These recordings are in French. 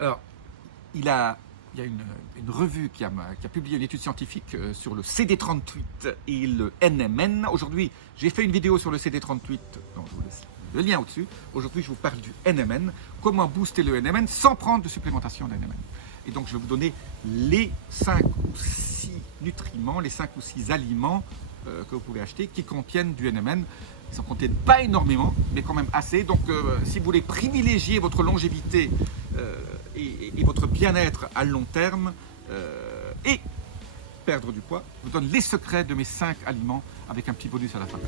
Alors, il y a une revue qui a publié une étude scientifique sur le CD38 et le NMN. Aujourd'hui, j'ai fait une vidéo sur le CD38, donc je vous laisse le lien au-dessus. Aujourd'hui, je vous parle du NMN, comment booster le NMN sans prendre de supplémentation de NMN. Et donc, je vais vous donner les 5 ou 6 nutriments, les 5 ou 6 aliments que vous pouvez acheter qui contiennent du NMN. Ils n'en contiennent pas énormément, mais quand même assez. Donc, si vous voulez privilégier votre longévité et votre bien-être à long terme et perdre du poids, je vous donne les secrets de mes 5 aliments avec un petit bonus à la fin.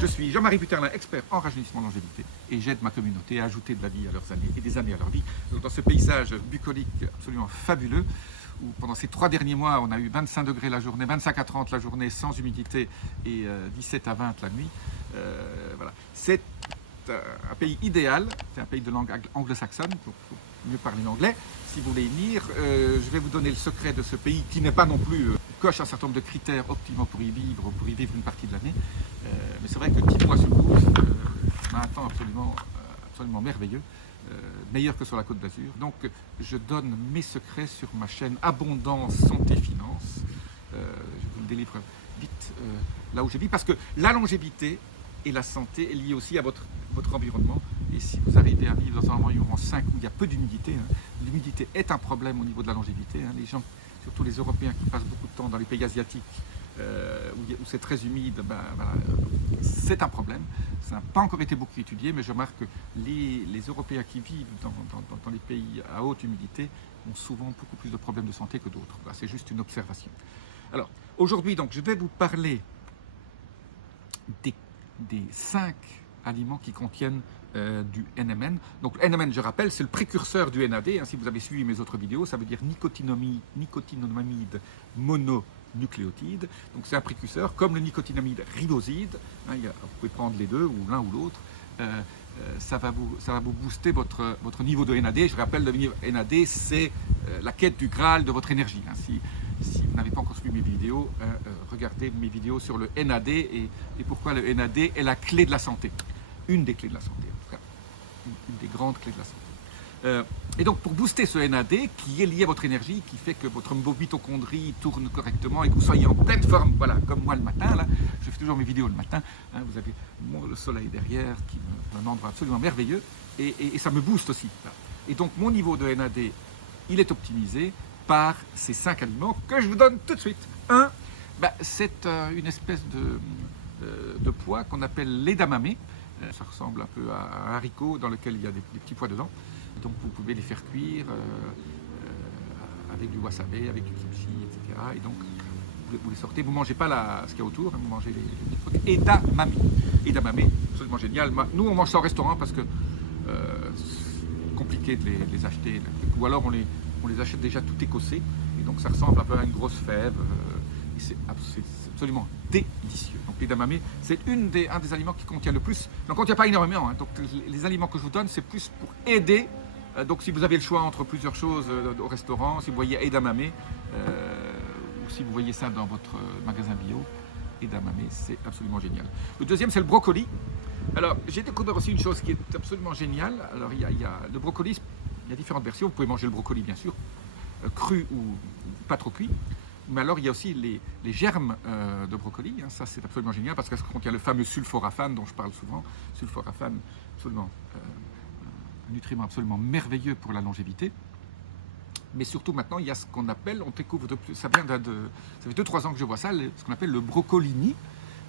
Je suis Jean-Marie Buterlin, expert en rajeunissement longévité, et j'aide ma communauté à ajouter de la vie à leurs années et des années à leur vie. Donc, dans ce paysage bucolique absolument fabuleux, où pendant ces 3 derniers mois, on a eu 25 degrés la journée, 25 à 30 la journée sans humidité et 17 à 20 la nuit. Voilà. C'est un pays idéal, c'est un pays de langue anglo-saxonne, donc il faut mieux parler l'anglais. Si vous voulez y venir, je vais vous donner le secret de ce pays qui n'est pas non plus coche un certain nombre de critères optimaux pour y vivre une partie de l'année. Mais c'est vrai que 10 mois sur 12, on a un temps absolument merveilleux. Meilleur que sur la Côte d'Azur. Donc, je donne mes secrets sur ma chaîne Abondance Santé Finance. Je vous le délivre vite là où je vis, parce que la longévité et la santé est liée aussi à votre environnement. Et si vous arrivez à vivre dans un environnement 5 où il y a peu d'humidité, l'humidité est un problème au niveau de la longévité. Les gens, surtout les Européens qui passent beaucoup de temps dans les pays asiatiques, où c'est très humide, c'est un problème. Ça n'a pas encore été beaucoup étudié, mais je remarque que les Européens qui vivent dans les pays à haute humidité ont souvent beaucoup plus de problèmes de santé que d'autres. Voilà, c'est juste une observation. Alors, aujourd'hui, donc, je vais vous parler des 5 aliments qui contiennent du NMN. Donc, le NMN, je rappelle, c'est le précurseur du NAD. Si vous avez suivi mes autres vidéos, ça veut dire nicotinamide mononucléotide. Donc, c'est un précurseur, comme le nicotinamide riboside. Vous pouvez prendre les deux, ou l'un ou l'autre. Ça va vous booster votre niveau de NAD. Je rappelle, le niveau NAD, c'est la quête du Graal de votre énergie. Si vous n'avez pas encore suivi mes vidéos, regardez mes vidéos sur le NAD et pourquoi le NAD est la clé de la santé. Une des clés de la santé, en tout cas. Une des grandes clés de la santé. Et donc, pour booster ce NAD, qui est lié à votre énergie, qui fait que votre mitochondrie tourne correctement et que vous soyez en pleine forme, voilà, comme moi le matin, là, je fais toujours mes vidéos le matin, vous avez le soleil derrière, qui est un endroit absolument merveilleux, et ça me booste aussi. Voilà. Et donc, mon niveau de NAD, il est optimisé par ces 5 aliments que je vous donne tout de suite. C'est une espèce de pois qu'on appelle l'edamame. Ça ressemble un peu à un haricot dans lequel il y a des petits pois dedans. Donc vous pouvez les faire cuire avec du wasabi, avec du kimchi, etc. Et donc vous les sortez. Vous ne mangez pas ce qu'il y a autour, vous mangez les petits trucs. Edamame, absolument génial. Nous on mange ça au restaurant parce que c'est compliqué de les acheter. Ou alors on les achète déjà tout écossés. Et donc ça ressemble un peu à une grosse fève. Et c'est absolument délicieux. Donc l'edamame, c'est un des aliments qui contient le plus. Donc on ne contient pas énormément. Donc les aliments que je vous donne, c'est plus pour aider. Donc si vous avez le choix entre plusieurs choses au restaurant, si vous voyez edamame, ou si vous voyez ça dans votre magasin bio, edamame, c'est absolument génial. Le deuxième, c'est le brocoli. Alors j'ai découvert aussi une chose qui est absolument géniale. Alors il y a le brocoli, il y a différentes versions. Vous pouvez manger le brocoli bien sûr, cru ou pas trop cuit. Mais alors, il y a aussi les germes de brocoli. Ça, c'est absolument génial parce que ça contient le fameux sulforaphane dont je parle souvent. Sulforaphane, absolument, un nutriment absolument merveilleux pour la longévité. Mais surtout, maintenant, il y a ce qu'on appelle, on découvre de plus, ça fait 2-3 ans que je vois ça, ce qu'on appelle le brocolini.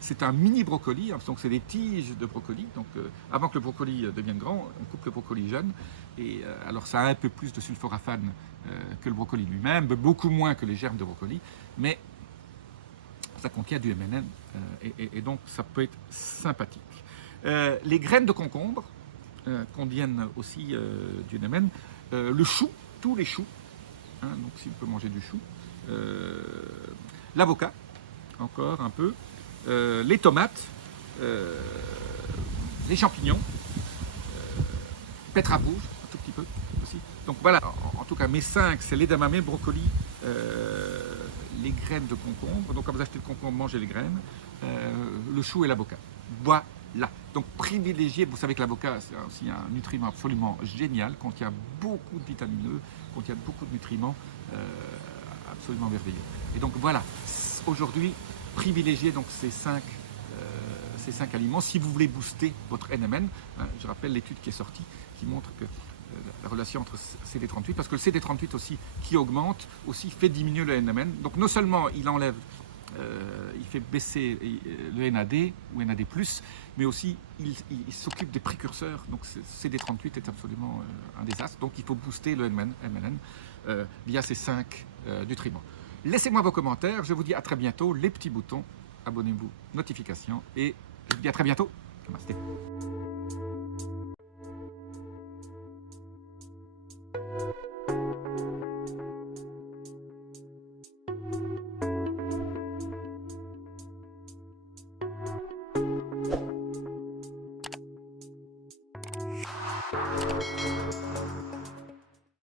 C'est un mini brocoli, donc c'est des tiges de brocoli. Donc, avant que le brocoli devienne grand, on coupe le brocoli jeune. Et alors, ça a un peu plus de sulforaphane que le brocoli lui-même, beaucoup moins que les germes de brocoli, mais ça contient du NMN et donc ça peut être sympathique. Les graines de concombre contiennent aussi du NMN. Le chou, tous les choux, donc si on peut manger du chou. L'avocat, encore un peu. Les tomates, les champignons, betterave rouge, un tout petit peu aussi. Donc voilà, en tout cas mes 5, c'est l'edamame, brocoli, les graines de concombre. Donc quand vous achetez le concombre, mangez les graines. le chou et l'avocat. Voilà. Donc privilégiez, vous savez que l'avocat c'est aussi un nutriment absolument génial, contient beaucoup de vitamines, contient beaucoup de nutriments absolument merveilleux. Et donc voilà, aujourd'hui, privilégiez donc ces cinq aliments si vous voulez booster votre NMN. Je rappelle l'étude qui est sortie qui montre que la relation entre CD38, parce que le CD38 aussi qui augmente, aussi fait diminuer le NMN. Donc non seulement il enlève, il fait baisser le NAD ou NAD+, mais aussi il s'occupe des précurseurs. Donc CD38 est absolument un désastre. Donc il faut booster le NMN via ces 5 nutriments. Laissez-moi vos commentaires. Je vous dis à très bientôt. Les petits boutons, abonnez-vous, notifications, et je vous dis à très bientôt. Namasté.